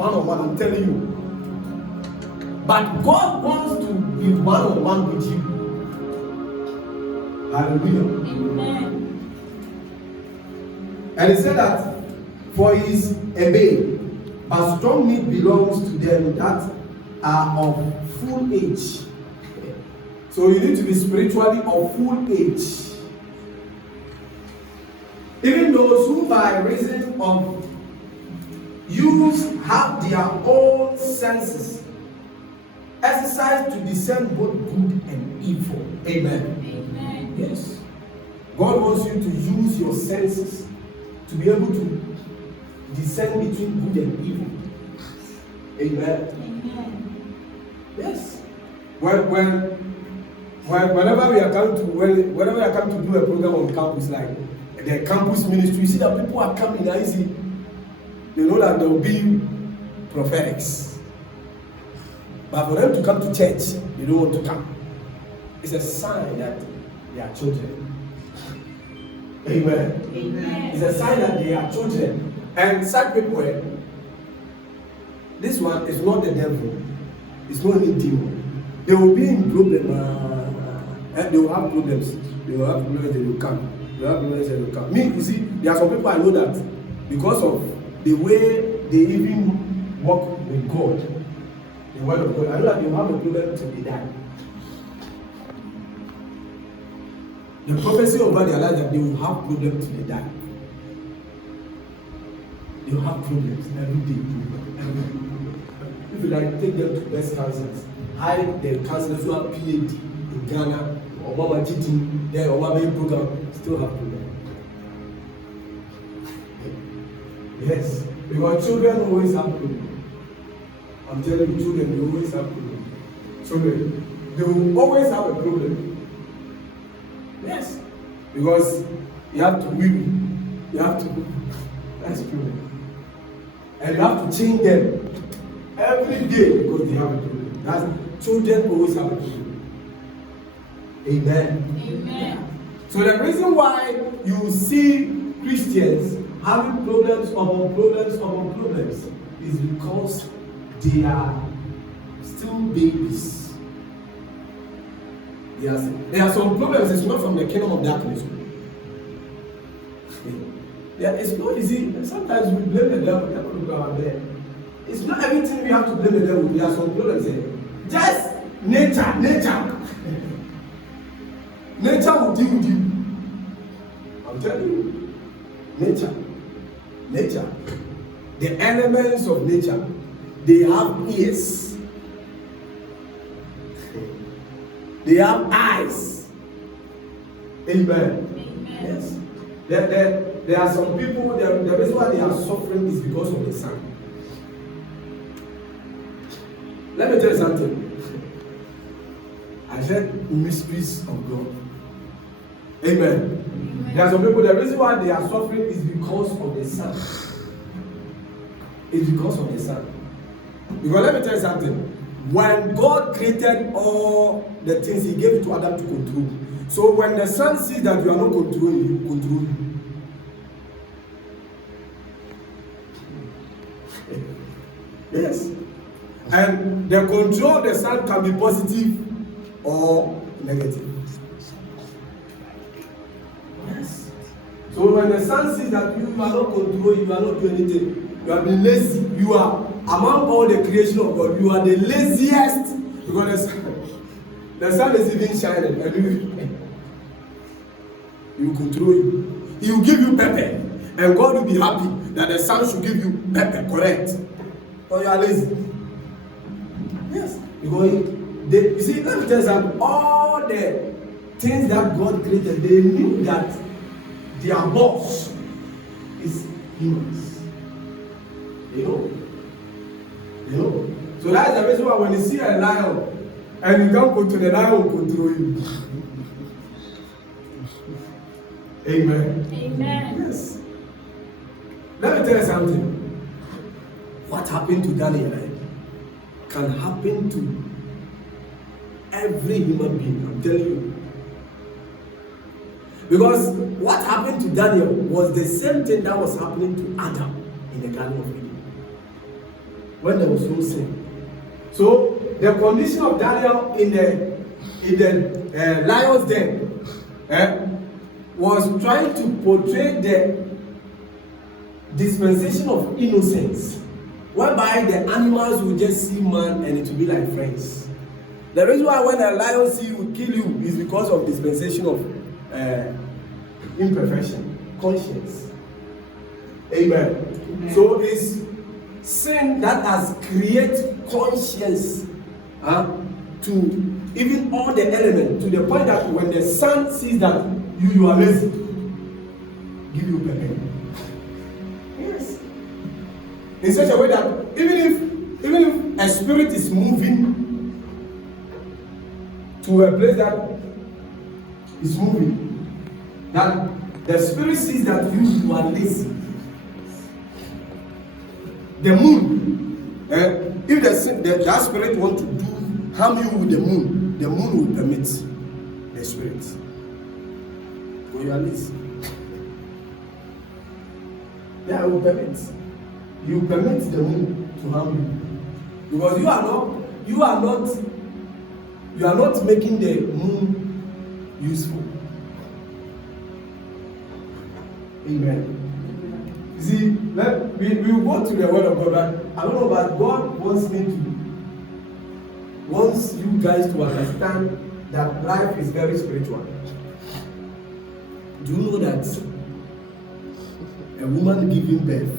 one-on-one, I'm telling you. But God wants to be one-on-one with you. Hallelujah. Amen. And he said that, for he is a babe, but strong meat belongs to them that are of full age. So you need to be spiritually of full age. Even those who by reason of use have their own senses, exercise to discern both good and evil. Amen. Amen. Yes. God wants you to use your senses to be able to discern between good and evil. Amen. Amen. Yes. Whenever we are coming to whenever we are coming to do a program on campus, like the campus ministry, you see that people are coming and you see, you know that there will be prophetics. But for them to come to church, they don't want to come. It's a sign that they are children. Amen. Amen. It's a sign that they are children. And such people, this one is not the devil. It's not any demon. They will be in problem. And they will have problems. They will have problems. They will come. They will have problems. They will come. Me, you see, there are some people I know that because of the way they even walk with God, the word of God, I know that they will have a problem till they die. The prophecy over their life that they will have problems till they die. They will have problems every day. If you like, take them to best counselors. Hide the counselors who have PhD in Ghana, or Mama teaching there, or Mama program, still have problems. Yes, because children always have problems. I'm telling you, children, they always have problems. Children, they will always have a problem. Yes, because you have to win, you have to, that's true. And you have to change them every day because they have a problem. That's, children always have a problem. Amen. Amen. So the reason why you see Christians having problems upon problems upon problems is because they are still babies. There are some problems, it's not from the kingdom of darkness. Yeah, it's not easy. Sometimes we blame the devil. The devil there. It's not everything we have to blame the devil. There are some problems there. Just nature. Nature will deal with you. I'm telling you. Nature. The elements of nature, they have ears. They have eyes. Amen. Yes. There are some people, the reason why they are suffering is because of the sun. Let me tell you something. I said mysteries of God. Amen. There are some people, the reason why they are suffering is because of the sun. It's because of the sun. Because let me tell you something. When God created all the things, He gave it to Adam to control. So when the sun sees that you are not controlling, He will control you. Yes. And the control of the sun can be positive or negative. Yes. So when the sun sees that you are not controlling, you are not doing anything, you have been lazy, you are among all the creation of God, you are the laziest because the sun is even shining and He will control you. He will give you pepper, and God will be happy that the sun should give you pepper, correct? Or you are lazy. Yes, because you see, let me tell you something. All the things that God created, they knew that their boss is humans. You know. So that is the reason why when you see a lion and you can't go to the lion will control you. Amen. Amen. Yes. Let me tell you something. What happened to Daniel can happen to every human being. I'm telling you. Because what happened to Daniel was the same thing that was happening to Adam in the Garden of Eden. when there was no sin. So the condition of Daniel in the lion's den was trying to portray the dispensation of innocence, whereby the animals will just see man and it will be like friends. The reason why when a lion see you will kill you is because of dispensation of imperfection, conscience. Amen. Amen. So it's sin that has created conscience to even all the elements, to the point that when the sun sees that you are lazy, give you pepper. Yes. In such a way that even if a spirit is moving to a place that is moving, that the spirit sees that you are lazy. The moon, if that spirit want to harm you with the moon will permit the spirit. When you are lazy, yeah, it will permit. You permit the moon to harm you because you are not making the moon useful. Amen. You see, we will go to the word of God, but I don't know, but God wants you guys to understand that life is very spiritual. Do you know that a woman giving birth,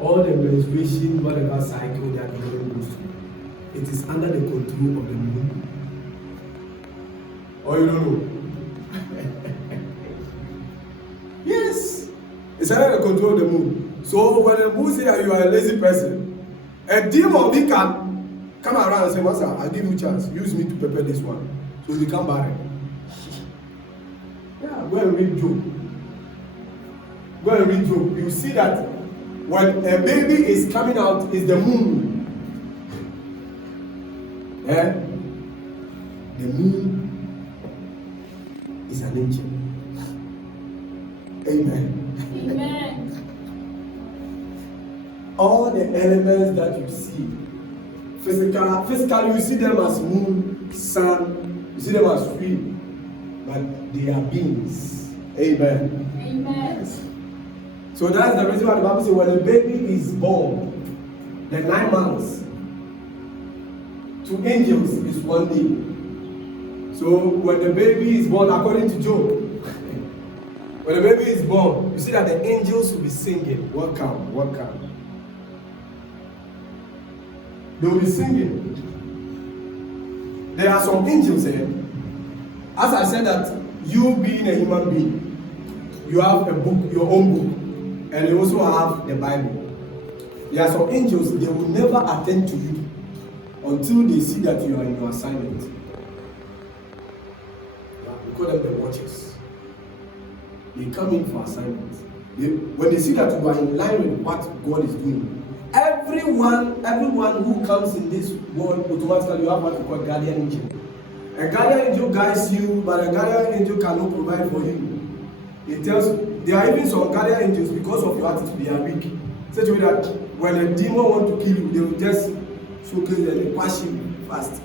all the menstruation, whatever cycle that the woman goes through, it is under the control of the moon? Or you don't know? Yes, it's under the control of the moon. So when the moon says that you are a lazy person, a demon can come around and say, Master, I'll give you a chance. Use me to prepare this one. So you become barren. Yeah, go and read Job. Go and read Job. You see that when a baby is coming out, is the moon. The moon is an angel. Amen. Amen. All the elements that you see, physically you see them as moon, sun, you see them as tree, but they are beings. Amen. Amen. So that's the reason why the Bible says when a baby is born, the 9 months to angels is 1 day. So when the baby is born, according to Job, when the baby is born, you see that the angels will be singing, welcome, welcome. They will be singing. There are some angels here. As I said that you being a human being, you have a book, your own book, and you also have the Bible. There are some angels, they will never attend to you until they see that you are in your assignment. Yeah, we call them the watchers. They come in for assignments. When they see that you are in line with what God is doing, everyone who comes in this world, automatically you have what we call guardian angel. A guardian angel guides you, but a guardian angel cannot provide for you. It tells you, there are even some guardian angels, because of your attitude, they are weak. Such a way that when a demon wants to kill you, they will just showcase them and quash you fast.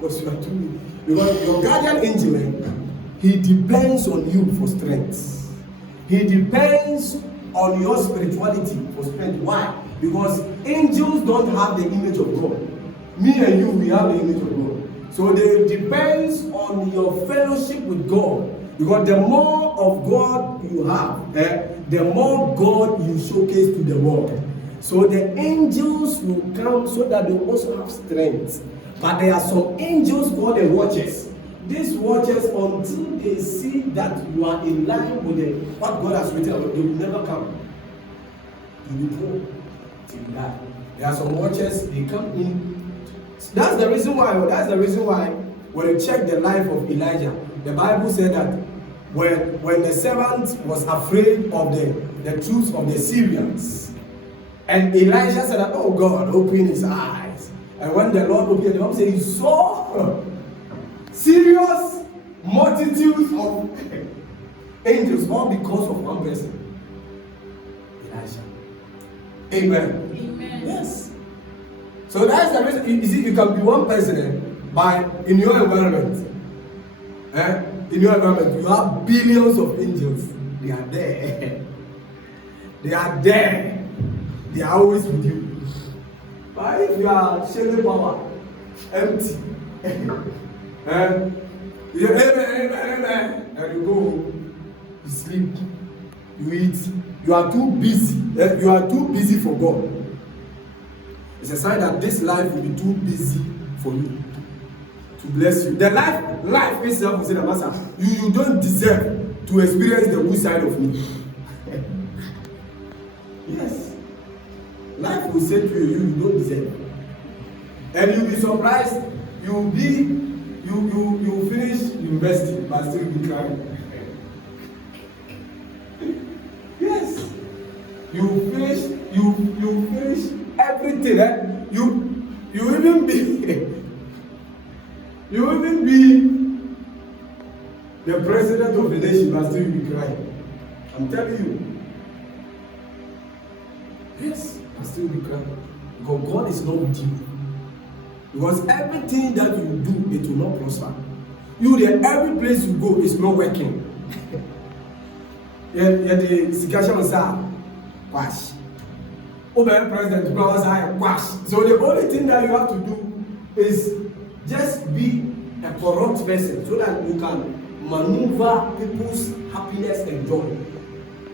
Because you are too weak. Because your guardian angel, he depends on you for strength. He depends on your spirituality for strength. Why? Because angels don't have the image of God. Me and you, we have the image of God. So they depends on your fellowship with God. Because the more of God you have, the more God you showcase to the world. So the angels will come so that they also have strength. But there are some angels called the watchers. These watchers, until they see that you are in line with what God has written about, they will never come. They will go till you die. There are some watchers, they come in. That's the reason why when you check the life of Elijah, the Bible said that when the servant was afraid of the troops of the Syrians, and Elijah said that, oh God, open his eyes. And when the Lord opened, the Bible said he saw serious multitudes of angels, all because of one person, Elijah. Amen. Amen. Yes. So that's the reason. You see, you can be one president by in your environment. In your environment, you have billions of angels. They are there. They are there. They are always with you. But if you are sharing power, empty, you amen, and you go, you sleep, you eat. You are too busy. You are too busy for God. It's a sign that this life will be too busy for you to bless you. The life itself will say that, Master, you don't deserve to experience the good side of me. Yes. Life will say to you, you don't deserve. And you'll be surprised. You finish university but still be crying. Yes. You finish everything. You even be the president of the nation but still be crying. I'm telling you. Yes, but still be crying. Because God is not with you. Because everything that you do, it will not prosper. Every place you go is not working. The situation was quash. Over president, quash. So the only thing that you have to do is just be a corrupt person so that you can maneuver people's happiness and joy.